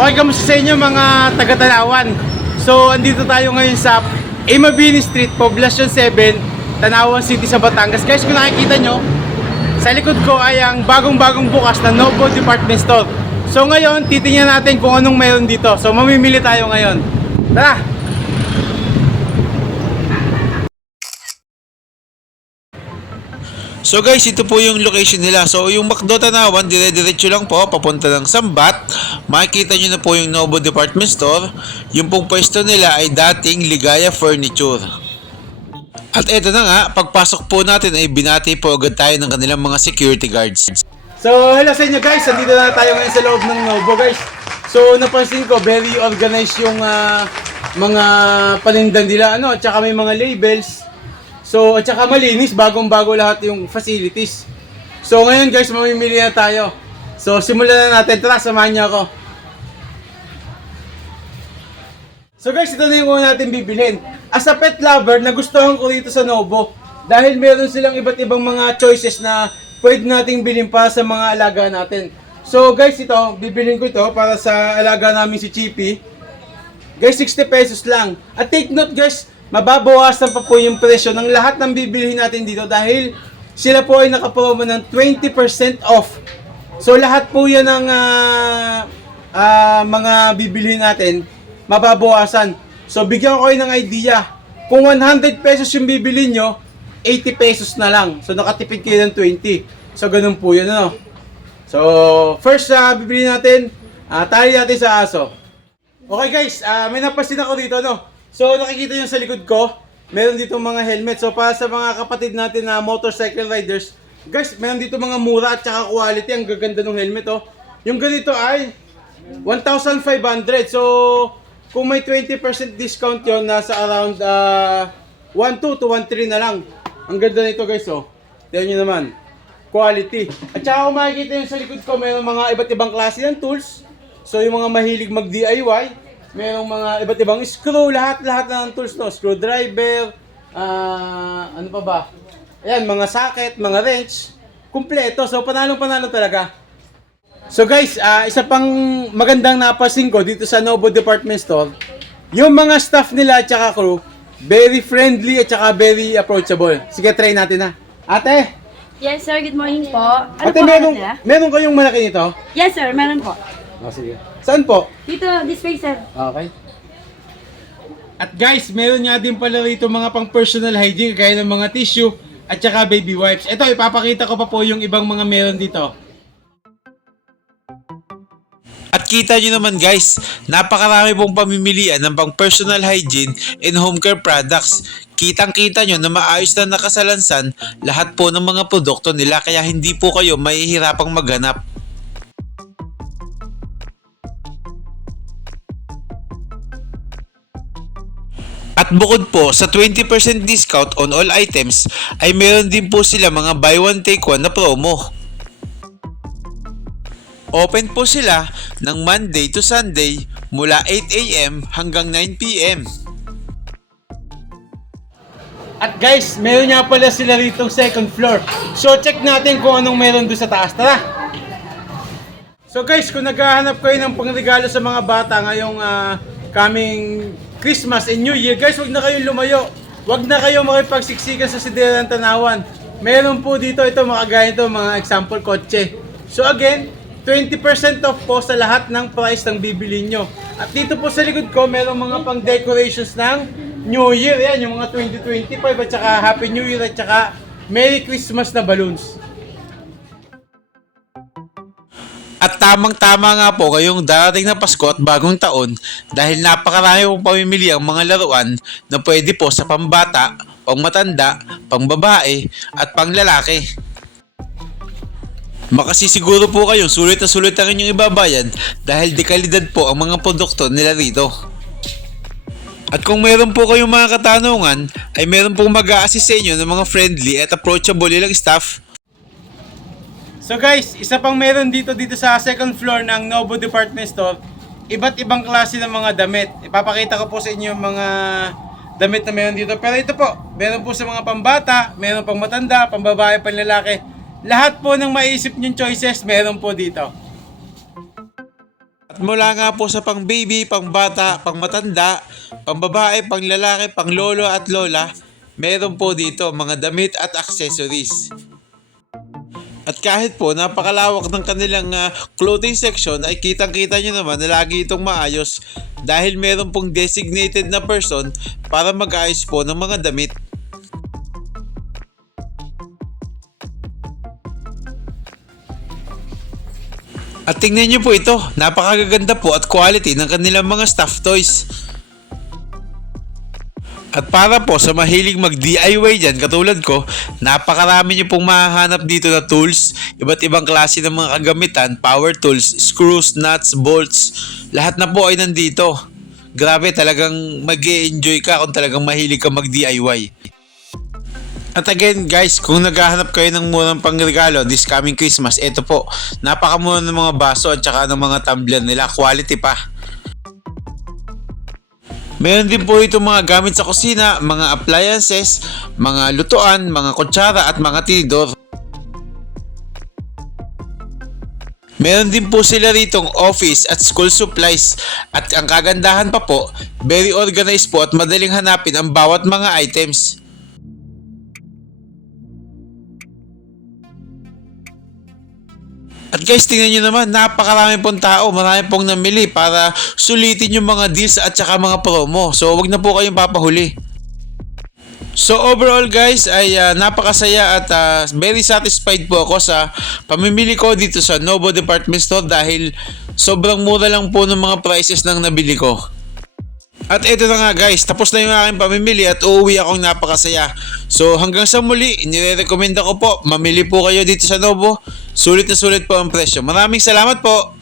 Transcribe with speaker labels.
Speaker 1: Okay, kamusta sa inyo mga taga-Tanawan? So, andito tayo ngayon sa Imabini Street, Poblacion 7, Tanawan City sa Batangas. Guys, kung nakikita nyo, sa likod ko ay ang bagong-bagong bukas na Novo Department Store. So ngayon, titingnan natin kung anong meron dito. So mamimili tayo ngayon. Tara!
Speaker 2: So guys, ito po yung location nila. So yung McDo Tanawan, dire-diretso lang po, papunta ng Sambat. Makikita nyo na po yung Novo Department Store. Yung pong pwesto nila ay dating Ligaya Furniture. At eto na nga, pagpasok po natin ay binati po agad tayo ng kanilang mga security guards.
Speaker 1: So hello sa inyo guys, andito na tayo ngayon sa loob ng Novo guys. So napansin ko, very organized yung ah, mga panindan nila, ano, at saka may mga labels. So, at saka malinis, bagong-bago lahat yung facilities. So ngayon guys, mamimili na tayo. So simulan na natin, tara, samahan niyo ako. So guys, ito na yung una natin bibilhin. As a pet lover, nagustuhan ko dito sa Novo. Dahil meron silang iba't ibang mga choices na pwede nating bilhin pa sa mga alaga natin. So guys, ito, bibilhin ko ito para sa alaga namin si Chippy. Guys, 60 pesos lang. At take note guys, mababawasan pa po yung presyo ng lahat ng bibilhin natin dito dahil sila po ay nakapromo ng 20% off. So lahat po yan ng ah, ah, mga bibilhin natin, mababawasan. So bigyan ko kayo ng idea. Kung 100 pesos yung bibili nyo, 80 pesos na lang. So nakatipid kayo ng 20. So ganun po yun ano. So first sa bibili natin, ah tali natin sa aso. Okay guys, ah may napasin ako dito no. So nakikita nyo sa likod ko, meron dito mga helmet. So para sa mga kapatid natin na motorcycle riders, guys, meron dito mga mura at saka quality. Ang gaganda ng helmet oh. Yung ganito ay 1,500. So kung may 20% discount yon nasa around ah 1,2 to 1,3 na lang. Ang ganda nito guys oh. Tignan nyo naman. Quality. At saka kung makikita nyo sa likod ko, meron mga iba't ibang klase ng tools. So yung mga mahilig mag DIY, merong mga iba't ibang screw, lahat-lahat ng tools no, screwdriver, ah ano pa ba? Ayan, mga socket, mga wrench, kumpleto. So panalo-panalo talaga. So guys, ah, isa pang magandang napasin ko dito sa Novo Department Store, yung mga staff nila at saka crew, very friendly at saka very approachable. Sige, try natin na. Ate,
Speaker 3: Yes, sir. Good morning po. Ano
Speaker 1: ate
Speaker 3: po
Speaker 1: meron, meron kayong malaki nito?
Speaker 3: Yes, sir. Meron po.
Speaker 1: Oh, sige. Saan po?
Speaker 3: Dito, way, sir.
Speaker 1: Okay. At guys, meron nga din pala rito mga pang personal hygiene gaya ng mga tissue at saka baby wipes. Ito, ipapakita ko pa po yung ibang mga meron dito.
Speaker 2: At kita nyo naman guys, napakarami pong pamimilian ng pang personal hygiene and home care products. Kitang kita nyo na maayos na nakasalansan lahat po ng mga produkto nila kaya hindi po kayo mahihirapang maghanap. Bukod po sa 20% discount on all items ay meron din po sila mga buy one take one na promo. Open po sila ng Monday to Sunday mula 8am hanggang 9pm.
Speaker 1: At guys, meron nga pala sila rito second floor. So check natin kung anong meron doon sa taas. Tara! So guys, kung naghahanap kayo ng pangregalo sa mga bata ngayong ah, coming Christmas and New Year, guys, wag na kayong lumayo. Wag na kayo makipagsiksikan sa Sideran Tanawan. Meron po dito ito mga gaya ito, mga example kotse. So again, 20% off po sa lahat ng price ng bibili nyo. At dito po sa likod ko, meron mga pang decorations ng New Year. Yan, yung mga 2025 at saka Happy New Year at saka Merry Christmas na balloons.
Speaker 2: At tamang-tama nga po ngayong darating na Pasko at bagong taon dahil napakarami pong pamimili ang mga laruan na pwede po sa pambata, pangmatanda, pangbabae at panglalaki. Makasisiguro po kayong sulit na sulit ang inyong ibabayad dahil dekalidad po ang mga produkto nila rito. At kung meron po kayong mga katanungan, ay meron pong mag-a-assist sa inyo ng mga friendly at approachable nilang staff
Speaker 1: So guys, isa pang meron dito dito sa second floor ng Novo Department Store, iba't ibang klase ng mga damit. Ipapakita ko po sa inyo yung mga damit na meron dito. Pero ito po, meron po sa mga pambata, meron pang matanda, pambabae, panlalaki. Lahat po ng maisip nyong choices, meron po dito.
Speaker 2: At mula nga po sa pang baby, pang bata, pang matanda, pang babae, pang lalaki, pang lolo at lola, meron po dito mga damit at accessories. Kahit po napakalawak ng kanilang ah, clothing section ay kitang-kita nyo naman na lagi itong maayos dahil meron pong designated na person para mag-ayos po ng mga damit. At tingnan nyo po ito, napakagaganda po at quality ng kanilang mga stuffed toys. At para po sa mahilig mag-DIY dyan katulad ko, napakarami nyo pong mahahanap dito na tools, iba't ibang klase ng mga kagamitan, power tools, screws, nuts, bolts, lahat na po ay nandito. Grabe, talagang mag enjoy ka kung talagang mahilig ka mag-DIY. At again guys, kung naghahanap kayo ng murang pangregalo this coming Christmas, eto po, napakamura ng mga baso at saka ng mga tumbler nila, quality pa. Meron din po itong mga gamit sa kusina, mga appliances, mga lutuan, mga kutsara at mga tinidor. Meron din po sila ritong office at school supplies at ang kagandahan pa po, very organized po at madaling hanapin ang bawat mga items. At guys, tingnan nyo naman, napakarami pong tao, marami pong namili para sulitin yung mga deals at saka mga promo. So, wag na po kayong papahuli. So overall guys ay ah, napakasaya at ah, very satisfied po ako sa pamimili ko dito sa Novo Department Store dahil sobrang mura lang po ng mga prices ng nabili ko. At ito na nga guys, tapos na yung aking pamimili at uuwi akong napakasaya. So hanggang sa muli, nire-recommend ko po, mamili po kayo dito sa Novo. Sulit na sulit po ang presyo. Maraming salamat po!